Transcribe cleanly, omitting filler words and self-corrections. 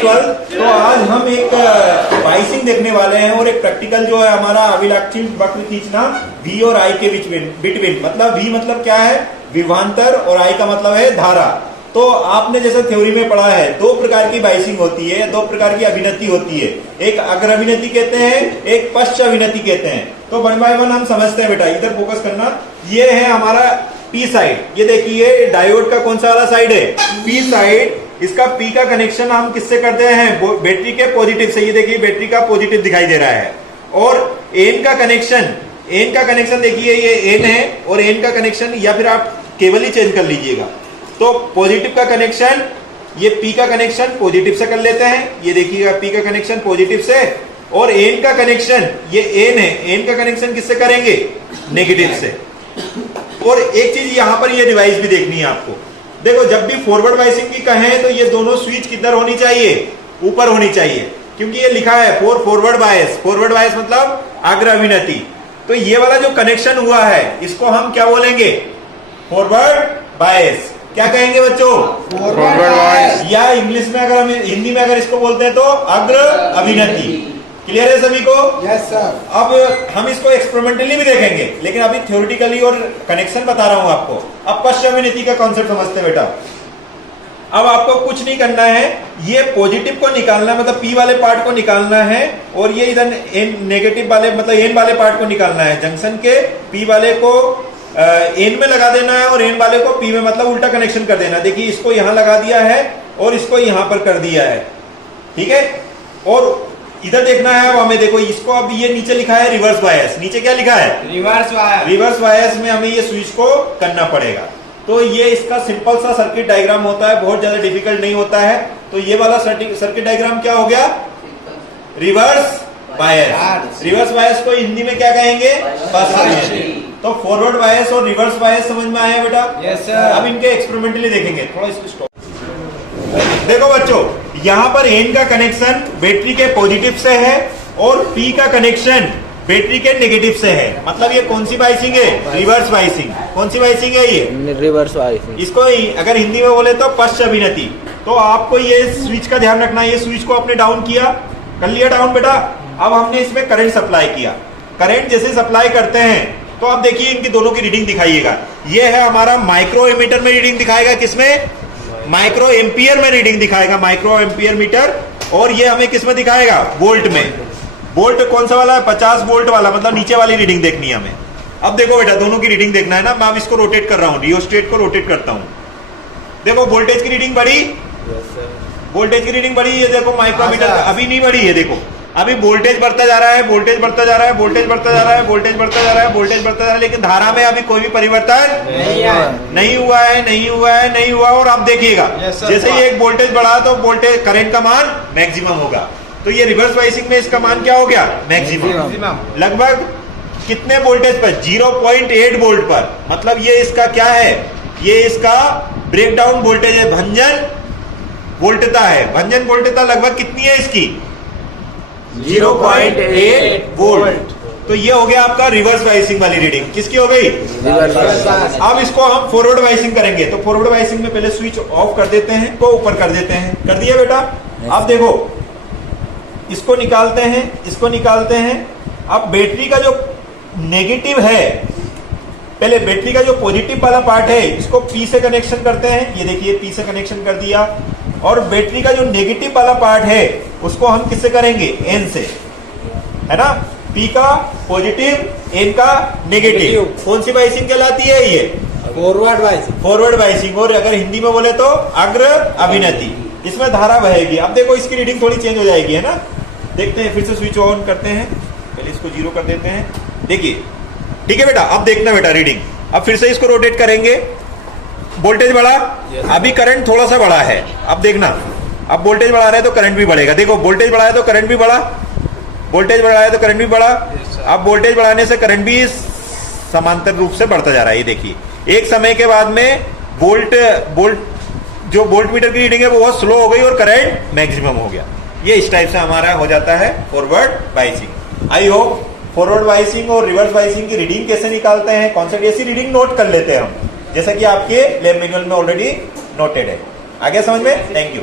Class 12। तो आज हम एक बाइसिंग देखने वाले हैं और एक प्रैक्टिकल जो है हमारा अभिलक्षी वक्र खींचना V और I के बिटवीन। मतलब V मतलब क्या है, विभवांतर, और I का मतलब है धारा। तो आपने जैसे थ्योरी में पढ़ा है, दो प्रकार की बाइसिंग होती है, दो प्रकार की अभिनति होती है। एक अग्र अभिनति कहते हैं, एक पश्च अभिनति कहते हैं। तो वन बाय वन हम समझते हैं बेटा, इधर फोकस करना। ये है हमारा P साइड। ये देखिए डायोड का कौन सा वाला साइड है, P साइड। इसका P का कनेक्शन हम किससे करते हैं, बैटरी के पॉजिटिव से। ये देखिए बैटरी का पॉजिटिव दिखाई दे रहा है। और N का कनेक्शन देखिए, ये N है और N का कनेक्शन, या फिर आप केवल ही चेंज कर लीजिएगा। तो पॉजिटिव का कनेक्शन, ये P का कनेक्शन पॉजिटिव से कर लेते हैं। ये देखिएगा P का कनेक्शन पॉजिटिव से, और N का कनेक्शन, ये N है, N का कनेक्शन किससे करेंगे, नेगेटिव से। और एक चीज यहाँ पर ये डिवाइस भी देखनी है आपको। देखो जब भी फॉरवर्ड बाइसिंग की कहें तो ये दोनों स्विच किधर होनी चाहिए, ऊपर होनी चाहिए, क्योंकि ये लिखा है for forward bias. Forward bias मतलब अग्र अभिनति। तो ये वाला जो कनेक्शन हुआ है इसको हम क्या बोलेंगे, फॉरवर्ड बायस। क्या कहेंगे बच्चों, फॉरवर्ड बायस। या इंग्लिश में अगर हम हिंदी में अगर इसको बोलते हैं तो अग्र अभिनति। क्लियर है सभी को? Yes sir. अब हम इसको एक्सपेरिमेंटली भी देखेंगे, लेकिन अभी थ्योरेटिकली और कनेक्शन बता रहा हूं आपको। अब पश्च अभिनति का कॉन्सेप्ट समझते बेटा। अब आपको कुछ नहीं करना है, ये पॉजिटिव को निकालना है, मतलब P वाले पार्ट को निकालना है, और ये इधर नेगेटिव वाले मतलब N वाले पार्ट को निकालना है। जंक्शन के P वाले को N में लगा देना है और N वाले को P में, मतलब उल्टा कनेक्शन कर देना। देखिए इसको यहां लगा दिया है और इसको यहां पर कर दिया है, ठीक है। और इधर देखना है अब हमें, देखो इसको, अब ये नीचे लिखा है रिवर्स बायस। नीचे क्या लिखा है, रिवर्स बायस। रिवर्स बायस में हमें ये स्विच को करना पड़ेगा। तो ये इसका सिंपल सा सर्किट डायग्राम होता है, बहुत ज्यादा डिफिकल्ट नहीं होता है। तो ये वाला सर्किट डायग्राम क्या हो गया, रिवर्स बायस। रिवर्स बायस को हिंदी में क्या कहेंगे, तो फॉरवर्ड बायस और रिवर्स बायस समझ में आया बेटा? Yes sir. अब इनके एक्सपेरिमेंटली देखेंगे। थोड़ा इसको स्टॉप। देखो बच्चों, यहाँ पर N का कनेक्शन बैटरी के पॉजिटिव से है और P का कनेक्शन बैटरी के नेगेटिव से है। मतलब ये कौन सी बाइसिंग है, रिवर्स बाइसिंग। कौन सी बाइसिंग है ये, रिवर्स बाइसिंग। इसको अगर हिंदी में बोले तो पश्च अभिनति। तो आपको ये स्विच का ध्यान रखना है। ये स्विच को आपने डाउन किया, कर लिया डाउन बेटा। अब हमने इसमें करंट सप्लाई किया। करंट जैसे सप्लाई करते हैं तो आप देखिए इनकी दोनों की रीडिंग दिखाइएगा। ये है हमारा माइक्रो एमीटर में रीडिंग दिखाएगा, किसमें, माइक्रो एम्पियर में रीडिंग दिखाएगा, माइक्रो एम्पियर मीटर। और ये हमें किस में दिखाएगा, वोल्ट में। वोल्ट कौन सा वाला है, 50 वोल्ट वाला, मतलब नीचे वाली रीडिंग देखनी है हमें। अब देखो बेटा, दोनों की रीडिंग देखना है ना। मैं अब इसको रोटेट कर रहा हूँ, रियोस्टेट को रोटेट करता हूँ। देखो वोल्टेज की रीडिंग बढ़ी, वोल्टेज की रीडिंग बढ़ी। ये देखो माइक्रोमीटर अभी नहीं बढ़ी है, देखो अभी वोल्टेज बढ़ता जा रहा है, वोल्टेज बढ़ता जा रहा है, वोल्टेज बढ़ता जा रहा है, वोल्टेज बढ़ता जा रहा है, वोल्टेज बढ़ता जा रहा है, लेकिन धारा में अभी कोई भी परिवर्तन नहीं हुआ। और आप देखिएगा जैसे ही एक वोल्टेज बढ़ा तो वोल्टेज करंट का मान मैक्सिमम होगा। तो ये रिवर्स बाइसिंग में इसका मान क्या हो गया, मैक्सिमम। लगभग कितने वोल्टेज पर, 0.8 वोल्ट पर। मतलब ये इसका क्या है, ये इसका ब्रेकडाउन वोल्टेज है, भंजन वोल्टता है। भंजन वोल्टता लगभग कितनी है इसकी, 0.8 वोल्ट। तो ये हो गया आपका रिवर्स बाइसिंग वाली रीडिंग। किसकी हो गई, रिवर्स। अब इसको हम फॉरवर्ड बाइसिंग करेंगे। तो फॉरवर्ड बाइसिंग में पहले स्विच ऑफ कर देते हैं, को ऊपर कर देते हैं। कर दिया बेटा? अब देखो इसको निकालते हैं, इसको निकालते हैं। अब बैटरी का जो नेगेटिव है, पहले बैटरी का जो पॉजिटिव वाला पार्ट है इसको P से कनेक्शन करते हैं। ये देखिए P से कनेक्शन कर दिया। और बैटरी का जो नेगेटिव वाला पार्ट है उसको हम किससे करेंगे, N से, है ना। P का पॉजिटिव, N का नेगेटिव। कौन सी बाइसिंग कहलाती है ये, फॉरवर्ड बायसिंग। Forward biasing. और अगर हिंदी में बोले तो अग्र अभिनति। इसमें धारा बहेगी। अब देखो इसकी रीडिंग थोड़ी चेंज हो जाएगी, है ना। देखते हैं, फिर से स्विच ऑन करते हैं। पहले इसको 0 कर देते हैं। देखिए ठीक है बेटा। अब देखना बेटा रीडिंग। अब फिर से इसको रोटेट करेंगे। वोल्टेज बढ़ा, अभी करंट थोड़ा सा बढ़ा है। अब देखना, अब वोल्टेज बढ़ा रहे हैं तो करंट भी बढ़ेगा। देखो वोल्टेज बढ़ा है तो करंट भी बढ़ा, वोल्टेज बढ़ा है तो करंट भी बढ़ा। अब वोल्टेज बढ़ाने से करंट भी समांतर रूप से बढ़ता जा रहा है। ये देखिए एक समय के बाद में जो वोल्ट मीटर की रीडिंग है वो बहुत स्लो हो गई और करंट मैक्सिमम हो गया। ये इस टाइप से हमारा हो जाता है forward biasing. I hope forward biasing और रिवर्स बाइसिंग की रीडिंग कैसे निकालते हैं, कौन सा ऐसी रीडिंग नोट कर लेते हैं हम, जैसा कि आपके लैब मैनुअल में ऑलरेडी नोटेड है। आ गया समझ में? Thank you.